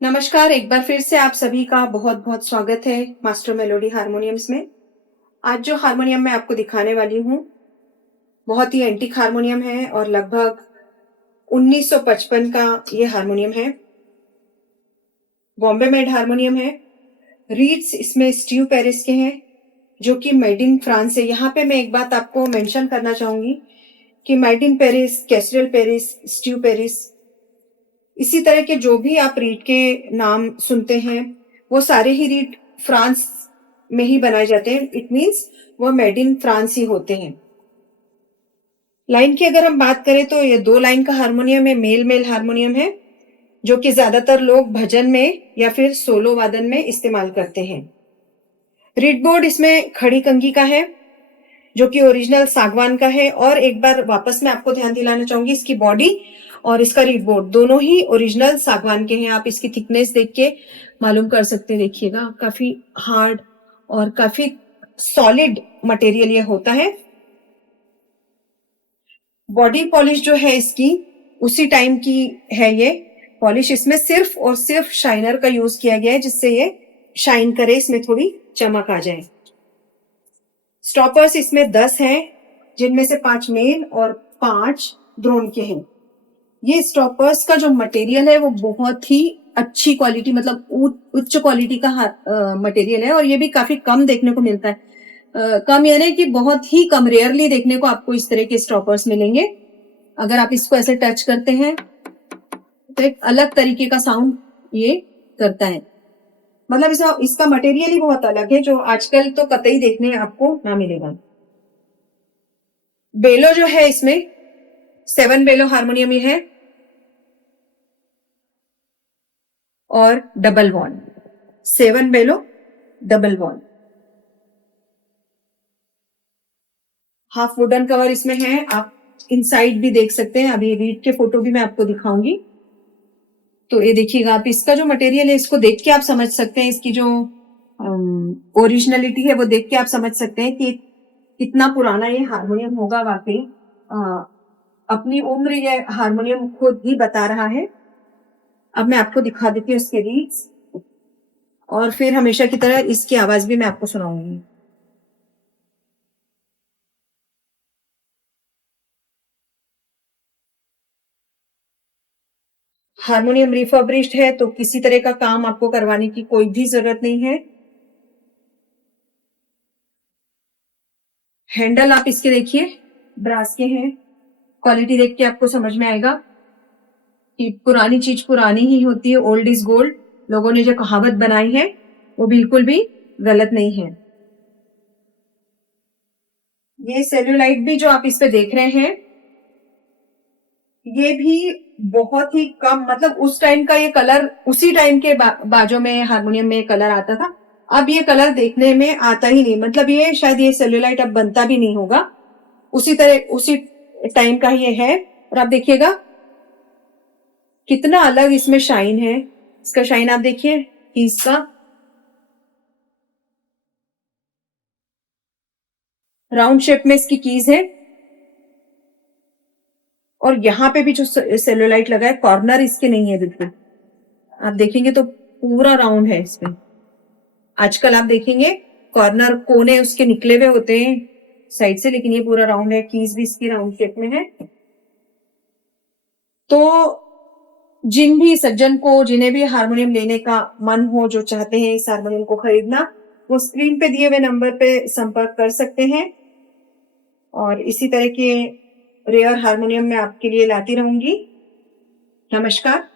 नमस्कार, एक बार फिर से आप सभी का बहुत-बहुत स्वागत है मास्टर मेलोडी हारमोनियम्स में। आज जो हारमोनियम मैं आपको दिखाने वाली हूँ, बहुत ही एंटीक हारमोनियम है और लगभग 1955 का ये हारमोनियम है। बॉम्बे मेड हारमोनियम है। रीड्स इसमें स्टीव पेरिस के हैं, जो कि मेड इन फ्रांस है। यहाँ पे मैं एक बात आपको मेंशन करना चाहूँगी कि made in Paris, Kestrel Paris, Steve Paris, इसी तरह के जो भी आप रीड के नाम सुनते हैं, वो सारे ही रीड फ्रांस में ही बनाए जाते हैं। इट मीन्स वो मेड इन फ्रांस ही होते हैं। लाइन की अगर हम बात करें तो ये 2 लाइन का हारमोनियम है, मेल हारमोनियम है, जो कि ज्यादातर लोग भजन में या फिर सोलो वादन में इस्तेमाल करते हैं। रीड बोर्ड इसमें खड़ी कंघी का है, जो कि ओरिजिनल सागवान का है। और एक बार वापस मैं आपको ध्यान दिलाना चाहूंगी, इसकी बॉडी और इसका रीड बोर्ड दोनों ही ओरिजिनल सागवान के हैं। आप इसकी थिकनेस देख के मालूम कर सकते हैं। देखिएगा, काफी हार्ड और काफी सॉलिड मटेरियल ये होता है। बॉडी पॉलिश जो है इसकी उसी टाइम की है। ये पॉलिश इसमें सिर्फ और सिर्फ शाइनर का यूज किया गया है, जिससे ये शाइन करे, इसमें थोड़ी चमक आ जाए। स्टॉपर्स इसमें 10 हैं, जिनमें से 5 मेन और 5 ड्रोन के हैं। ये स्टॉपर्स का जो मटेरियल है वो बहुत ही अच्छी क्वालिटी, मतलब उच्च क्वालिटी का मटेरियल है, और ये भी काफी कम देखने को मिलता है। कम यानी कि बहुत ही कम, रेयरली देखने को आपको इस तरह के स्टॉपर्स मिलेंगे। अगर आप इसको ऐसे टच करते हैं तो एक अलग तरीके का साउंड ये करता है। मतलब इसका मटेरियल ही बहुत अलग है, जो आजकल तो कतई देखने आपको ना मिलेगा। बेलो जो है इसमें 7 बेलो हारमोनियम है और double wall, 7 bellow double wall. Half wooden cover इसमें है, आप इनसाइड भी देख सकते हैं। अभी रीड के फोटो भी मैं आपको दिखाऊंगी। तो ये देखिएगा, आप इसका जो मटेरियल है इसको देख के आप समझ सकते हैं, इसकी जो ओरिजिनलिटी है वो देख के आप समझ सकते हैं कि कितना पुराना ये हारमोनियम होगा। वाकई अपनी उम्र ये हारमोनियम खुद ही बता रहा है। अब मैं आपको दिखा देती हूँ इसके रीड्स, और फिर हमेशा की तरह इसकी आवाज भी मैं आपको सुनाऊंगी। हारमोनियम रिफर्बिश्ड है, तो किसी तरह का काम आपको करवाने की कोई भी जरूरत नहीं है। हैंडल आप इसके देखिए, ब्रास के हैं। क्वालिटी देख के आपको समझ में आएगा कि पुरानी चीज पुरानी ही होती है, ओल्ड इज गोल्ड। लोगों ने जो कहावत बनाई है वो बिल्कुल भी गलत नहीं है। ये सेल्यूलाइट भी जो आप इस पे देख रहे हैं, ये भी बहुत ही कम, मतलब उस टाइम का ये कलर, उसी टाइम के बाजों में हारमोनियम में कलर आता था। अब ये कलर देखने में आता ही नहीं, मतलब ये शायद ये सेल्यूलाइट अब बनता भी नहीं होगा। उसी तरह उसी टाइम का ये है। और आप देखिएगा कितना अलग इसमें शाइन है। इसका शाइन आप देखिए, इसका राउंड शेप में इसकी कीज है, और यहाँ पे भी जो सेल्यूलाइट लगा है, कॉर्नर इसके नहीं है बिल्कुल। आप देखेंगे तो पूरा राउंड है इसमें। आजकल आप देखेंगे कॉर्नर कोने उसके निकले हुए होते हैं साइड से, लेकिन ये पूरा राउंड है। कीज भी इसकी राउंड शेप में है। तो जिन भी सज्जन को, जिन्हें भी हारमोनियम लेने का मन हो, जो चाहते हैं इस हारमोनियम को खरीदना, वो स्क्रीन पे दिए हुए नंबर पे संपर्क कर सकते हैं। और इसी तरह के रेयर हारमोनियम मैं आपके लिए लाती रहूंगी। नमस्कार।